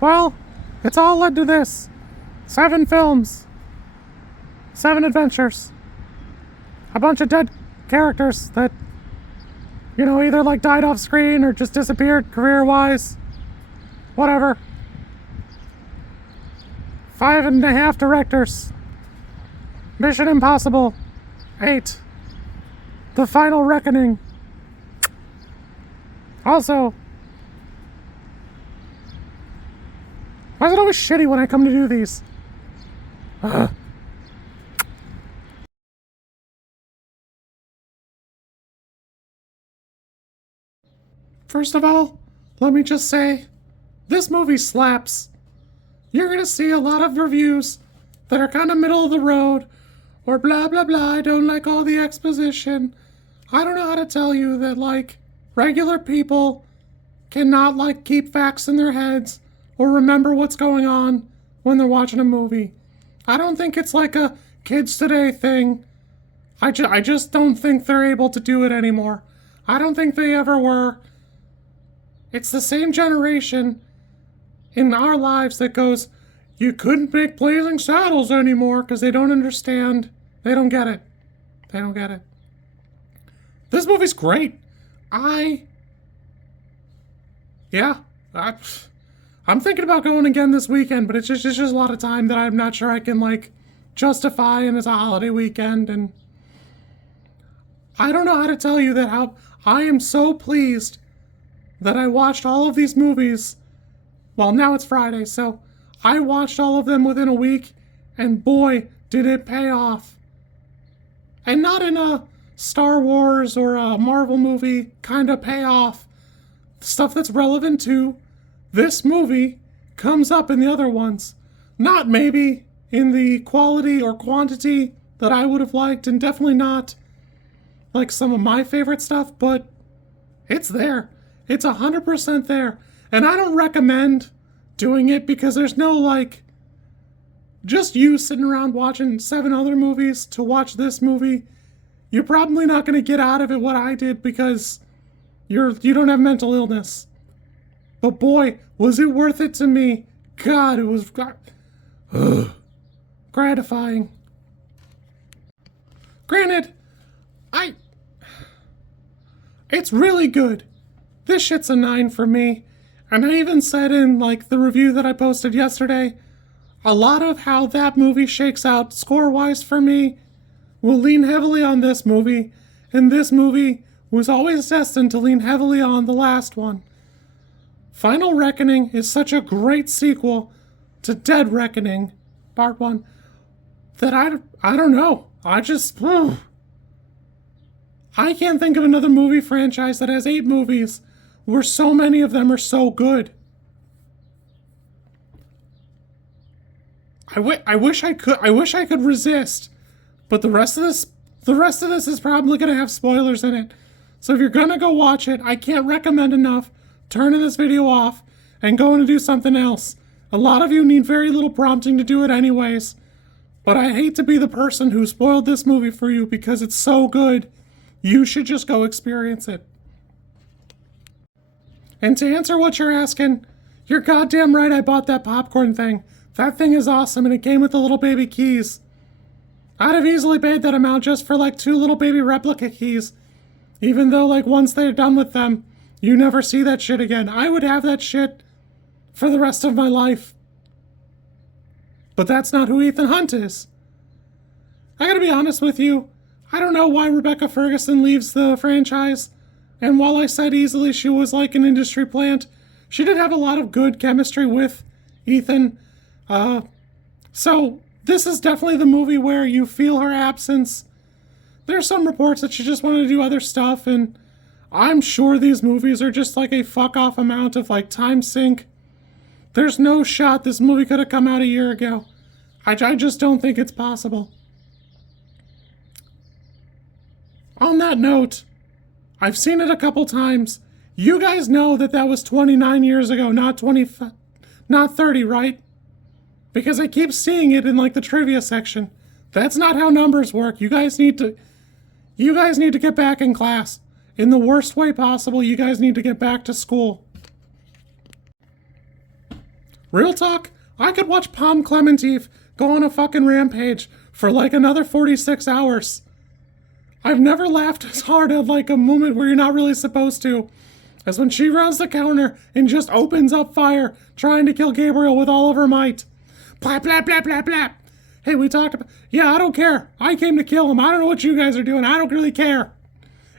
Well, it's all led to this. 7 films. 7 adventures. A bunch of dead characters that, either like died off screen or just disappeared career-wise. Whatever. 5.5 directors. Mission Impossible 8. The Final Reckoning. Also, why is it always shitty when I come to do these? Ugh. First of all, let me just say, this movie slaps. You're gonna see a lot of reviews that are kind of middle of the road, or blah blah blah, I don't like all the exposition. I don't know how to tell you that, regular people cannot, keep facts in their heads or remember what's going on when they're watching a movie. I don't think it's like a kids today thing. I just don't think they're able to do it anymore. I don't think they ever were. It's the same generation in our lives that goes, you couldn't make Blazing Saddles anymore because they don't understand. They don't get it. They don't get it. This movie's great. I'm thinking about going again this weekend, but it's just a lot of time that I'm not sure I can, justify, and it's a holiday weekend, and I don't know how to tell you that how I am so pleased that I watched all of these movies. Well, now it's Friday, so I watched all of them within a week, and boy, did it pay off. And not in a Star Wars or a Marvel movie kind of payoff. Stuff that's relevant to this movie comes up in the other ones. Not maybe in the quality or quantity that I would have liked, and definitely not like some of my favorite stuff, but it's there. It's 100% there. And I don't recommend doing it because there's no, just you sitting around watching 7 other movies to watch this movie. You're probably not going to get out of it what I did because you don't have mental illness. But boy, was it worth it to me. God, it was gratifying. Granted, it's really good. This shit's a 9 for me. And I even said in, the review that I posted yesterday, a lot of how that movie shakes out score-wise for me will lean heavily on this movie, and this movie was always destined to lean heavily on the last one. Final Reckoning is such a great sequel to Dead Reckoning, Part 1, that I don't know. I can't think of another movie franchise that has 8 movies where so many of them are so good. I wish I could resist, but the rest of this is probably going to have spoilers in it. So if you're going to go watch it, I can't recommend enough turning this video off and going to do something else. A lot of you need very little prompting to do it anyways, but I hate to be the person who spoiled this movie for you because it's so good. You should just go experience it. And to answer what you're asking, you're goddamn right I bought that popcorn thing. That thing is awesome, and it came with the little baby keys. I'd have easily paid that amount just for 2 little baby replica keys. Even though once they're done with them, you never see that shit again. I would have that shit for the rest of my life. But that's not who Ethan Hunt is. I gotta be honest with you, I don't know why Rebecca Ferguson leaves the franchise. And while I said easily she was like an industry plant, she did have a lot of good chemistry with Ethan. So this is definitely the movie where you feel her absence. There's some reports that she just wanted to do other stuff, and I'm sure these movies are just a fuck-off amount of time sink. There's no shot this movie could have come out a year ago. I just don't think it's possible. On that note, I've seen it a couple times. You guys know that was 29 years ago, not 30, right? Because I keep seeing it in the trivia section. That's not how numbers work. You guys need to get back in class. In the worst way possible, you guys need to get back to school. Real talk, I could watch Pom Klementieff go on a fucking rampage for like another 46 hours. I've never laughed as hard at like a moment where you're not really supposed to, as when she rounds the counter and just opens up fire, trying to kill Gabriel with all of her might. Blap, blap, blap, blap, blap. Hey, we talked about... Yeah, I don't care. I came to kill him. I don't know what you guys are doing. I don't really care.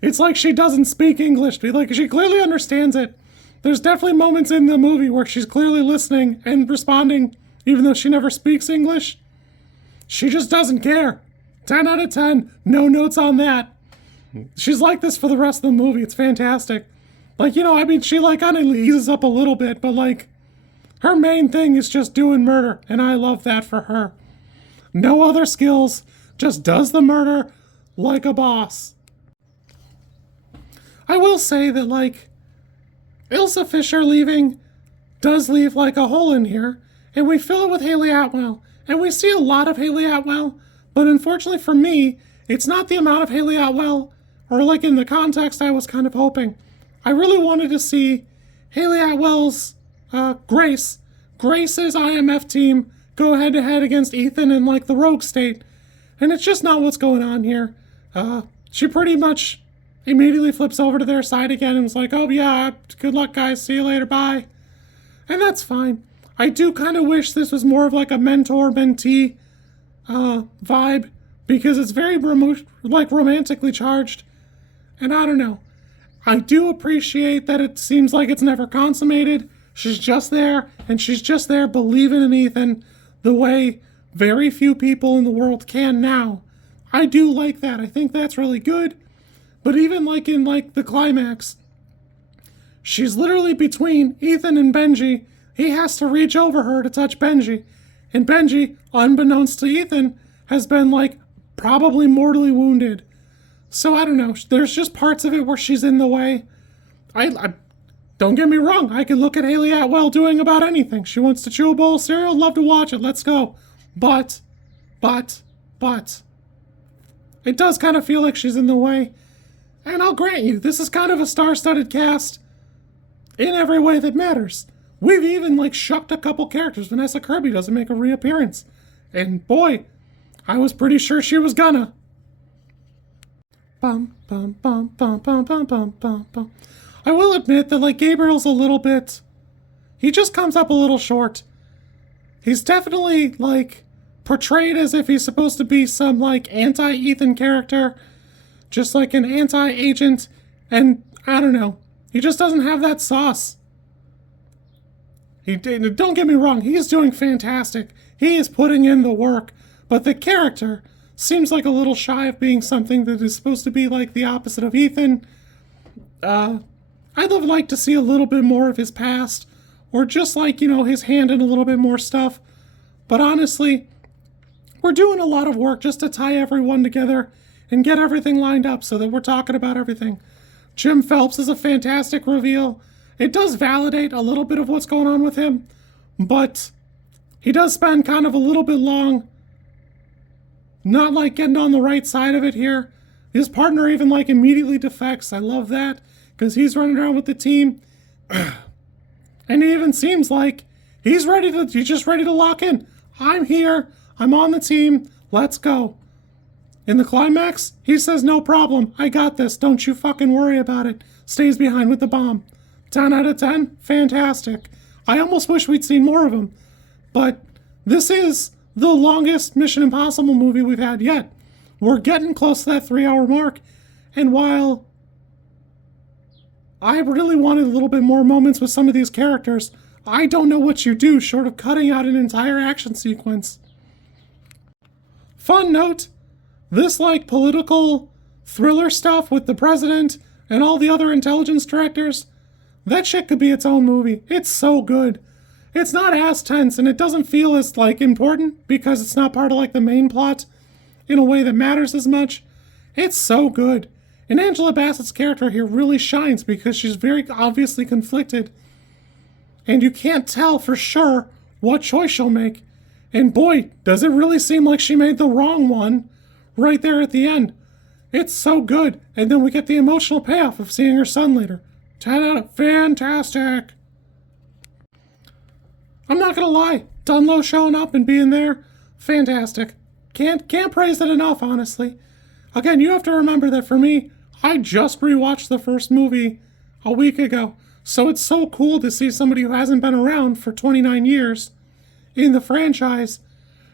It's like she doesn't speak English. Like, she clearly understands it. There's definitely moments in the movie where she's clearly listening and responding, even though she never speaks English. She just doesn't care. 10 out of 10. No notes on that. She's like this for the rest of the movie. It's fantastic. Like, you know, I mean, she like kind of eases up a little bit, but like, her main thing is just doing murder, and I love that for her. No other skills, just does the murder like a boss. I will say that, like, Ilsa Fisher leaving does leave, like, a hole in here, and we fill it with Haley Atwell, and we see a lot of Haley Atwell, but unfortunately for me, it's not the amount of Haley Atwell, or, like, in the context I was kind of hoping. I really wanted to see Haley Atwell's Grace's IMF team go head-to-head against Ethan and, like, the Rogue State, and it's just not what's going on here. She pretty much immediately flips over to their side again and was like, oh yeah, good luck guys, see you later, bye. And that's fine. I do kind of wish this was more of like a mentor-mentee vibe, because it's very romantically charged, and I don't know. I do appreciate that it seems like it's never consummated. She's just there, and she's just there believing in Ethan the way very few people in the world can now. I do like that. I think that's really good. But even like in like the climax, she's literally between Ethan and Benji. He has to reach over her to touch Benji. And Benji, unbeknownst to Ethan, has been like probably mortally wounded. So I don't know. There's just parts of it where she's in the way. I don't get me wrong. I can look at Haley Atwell doing about anything. She wants to chew a bowl of cereal. Love to watch it. Let's go. But, it does kind of feel like she's in the way. And I'll grant you, this is kind of a star-studded cast in every way that matters. We've even, like, shucked a couple characters. Vanessa Kirby doesn't make a reappearance. And boy, I was pretty sure she was gonna. Bum, bum, bum, bum, bum, bum, bum, bum, bum. I will admit that, like, Gabriel's a little bit... He just comes up a little short. He's definitely, like, portrayed as if he's supposed to be some, like, anti-Ethan character. Just like an anti-agent, and I don't know. He just doesn't have that sauce. Don't get me wrong, he's doing fantastic. He is putting in the work, but the character seems like a little shy of being something that is supposed to be like the opposite of Ethan. I'd like to see a little bit more of his past, or just like, you know, his hand in a little bit more stuff. But honestly, we're doing a lot of work just to tie everyone together and get everything lined up so that we're talking about everything. Jim Phelps is a fantastic reveal. It does validate a little bit of what's going on with him, but he does spend kind of a little bit long not like getting on the right side of it here. His partner even like immediately defects. I love that, because he's running around with the team. And he even seems like he's just ready to lock in. I'm here. I'm on the team. Let's go. In the climax, he says, no problem, I got this, don't you fucking worry about it. Stays behind with the bomb. 10 out of 10, fantastic. I almost wish we'd seen more of him. But this is the longest Mission Impossible movie we've had yet. We're getting close to that 3-hour mark. And while I really wanted a little bit more moments with some of these characters, I don't know what you do short of cutting out an entire action sequence. Fun note, this, like, political thriller stuff with the president and all the other intelligence directors, that shit could be its own movie. It's so good. It's not as tense, and it doesn't feel as, like, important because it's not part of, like, the main plot in a way that matters as much. It's so good. And Angela Bassett's character here really shines because she's very obviously conflicted. And you can't tell for sure what choice she'll make. And boy, does it really seem like she made the wrong one right there at the end. It's so good. And then we get the emotional payoff of seeing her son later. 10 out of fantastic. I'm not gonna lie, Dunlow showing up and being there, fantastic. Can't praise it enough, honestly. Again, you have to remember that for me, I just rewatched the first movie a week ago, so it's so cool to see somebody who hasn't been around for 29 years in the franchise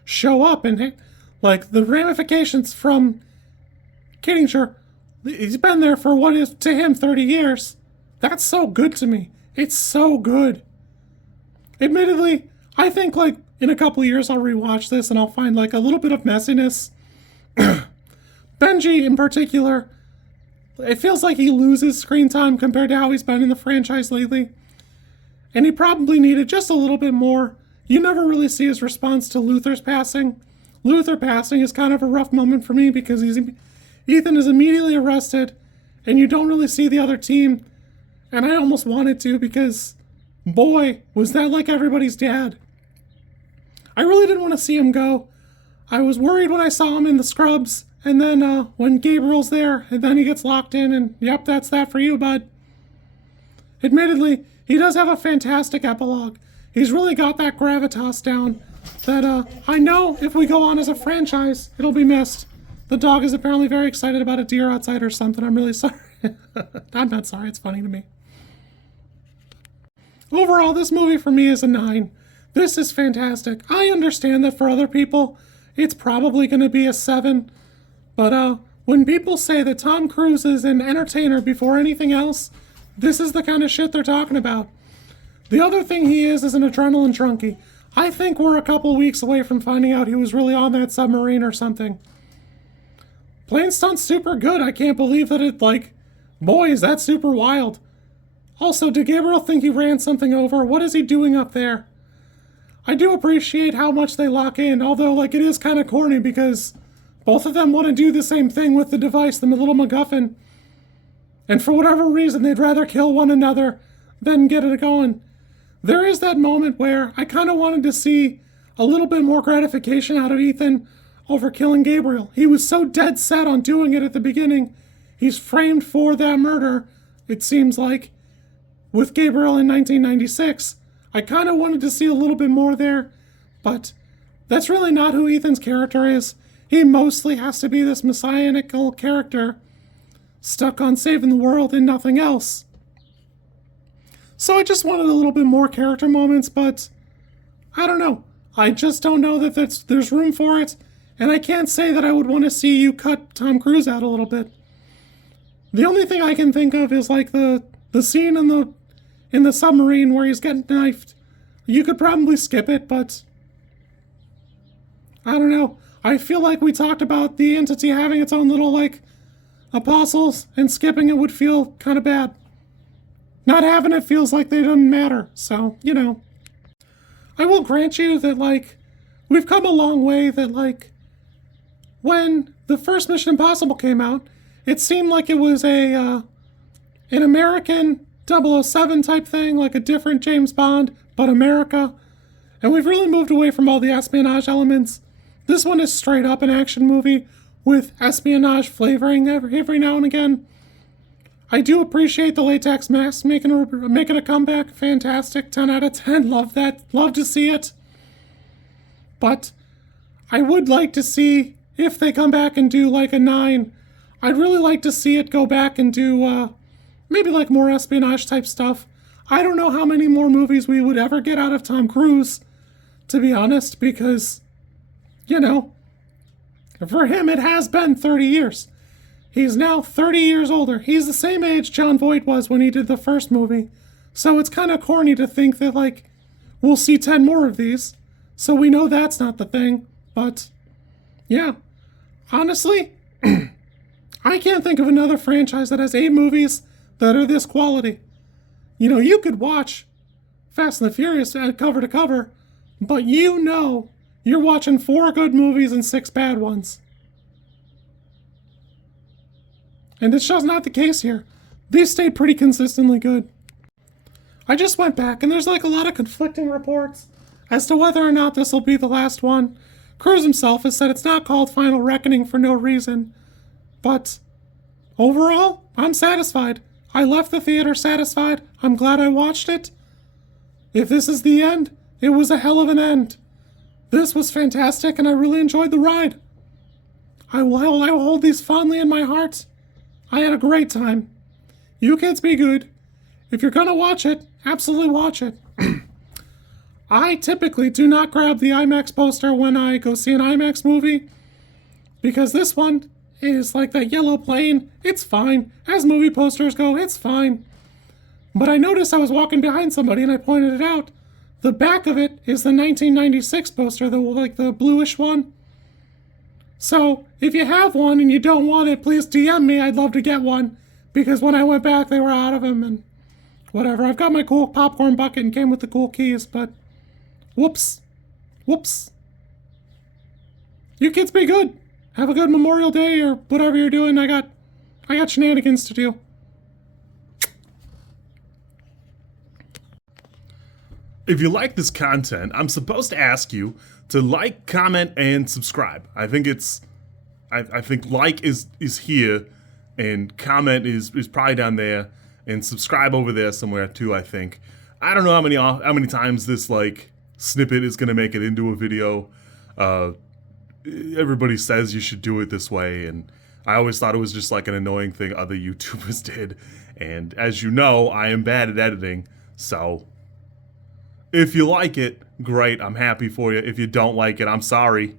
show up and like the ramifications from kidding sure he's been there for what is to him 30 years. That's so good to me. It's so good. Admittedly, I think like in a couple of years I'll rewatch this and I'll find like a little bit of messiness. Benji in particular, it feels like he loses screen time compared to how he's been in the franchise lately. And he probably needed just a little bit more. You never really see his response to Luther's passing. Luther passing is kind of a rough moment for me because Ethan is immediately arrested and you don't really see the other team. And I almost wanted to because, boy, was that like everybody's dad. I really didn't want to see him go. I was worried when I saw him in the scrubs. And then when Gabriel's there, and then he gets locked in, and yep, that's that for you, bud. Admittedly, he does have a fantastic epilogue. He's really got that gravitas down that I know if we go on as a franchise, it'll be missed. The dog is apparently very excited about a deer outside or something. I'm really sorry. I'm not sorry, it's funny to me. Overall, this movie for me is a 9. This is fantastic. I understand that for other people, it's probably going to be a 7. But when people say that Tom Cruise is an entertainer before anything else, this is the kind of shit they're talking about. The other thing he is an adrenaline junkie. I think we're a couple weeks away from finding out he was really on that submarine or something. Plane stunt's super good. I can't believe that it, like, boy, is that super wild. Also, did Gabriel think he ran something over? What is he doing up there? I do appreciate how much they lock in, although, like, it is kind of corny because both of them want to do the same thing with the device, the little MacGuffin. And for whatever reason, they'd rather kill one another than get it going. There is that moment where I kind of wanted to see a little bit more gratification out of Ethan over killing Gabriel. He was so dead set on doing it at the beginning. He's framed for that murder, it seems like, with Gabriel in 1996. I kind of wanted to see a little bit more there, but that's really not who Ethan's character is. He mostly has to be this messianical character stuck on saving the world and nothing else. So I just wanted a little bit more character moments, but I don't know. I just don't know that there's room for it, and I can't say that I would want to see you cut Tom Cruise out a little bit. The only thing I can think of is like the scene in the submarine where he's getting knifed. You could probably skip it, but I don't know. I feel like we talked about the entity having its own little, like, apostles, and skipping it would feel kind of bad. Not having it feels like they don't matter, so, you know. I will grant you that, like, we've come a long way that, like, when the first Mission Impossible came out, it seemed like it was an American 007 type thing, like a different James Bond, but America. And we've really moved away from all the espionage elements. This one is straight up an action movie with espionage flavoring every now and again. I do appreciate the latex mask making a comeback. Fantastic. 10 out of 10. Love that. Love to see it. But I would like to see if they come back and do like a 9. I'd really like to see it go back and do maybe like more espionage type stuff. I don't know how many more movies we would ever get out of Tom Cruise, to be honest, because, you know, for him it has been 30 years. He's now 30 years older. He's the same age Jon Voight was when he did the first movie. So it's kind of corny to think that, like, we'll see 10 more of these. So we know that's not the thing. But, yeah. Honestly, I can't think of another franchise that has 8 movies that are this quality. You know, you could watch Fast and the Furious cover to cover, but you know you're watching 4 good movies and 6 bad ones. And it's just not the case here. These stayed pretty consistently good. I just went back, and there's like a lot of conflicting reports as to whether or not this will be the last one. Cruise himself has said it's not called Final Reckoning for no reason. But overall, I'm satisfied. I left the theater satisfied. I'm glad I watched it. If this is the end, It was a hell of an end. This was fantastic, and I really enjoyed the ride. I will hold these fondly in my heart. I had a great time. You kids be good. If you're gonna watch it, absolutely watch it. I typically do not grab the IMAX poster when I go see an IMAX movie, because this one is like that yellow plane. It's fine. As movie posters go, it's fine. But I noticed I was walking behind somebody and I pointed it out. The back of it is the 1996 poster, the bluish one. So, if you have one and you don't want it, please DM me. I'd love to get one. Because when I went back, they were out of them and whatever. I've got my cool popcorn bucket and came with the cool keys, but whoops. Whoops. You kids be good. Have a good Memorial Day or whatever you're doing. I got shenanigans to do. If you like this content, I'm supposed to ask you to like, comment, and subscribe. I think like is here, and comment is probably down there, and subscribe over there somewhere too, I think. I don't know how many times this like snippet is gonna make it into a video. Everybody says you should do it this way, and I always thought it was just like an annoying thing other YouTubers did. And as you know, I am bad at editing, so if you like it, great, I'm happy for you. If you don't like it, I'm sorry.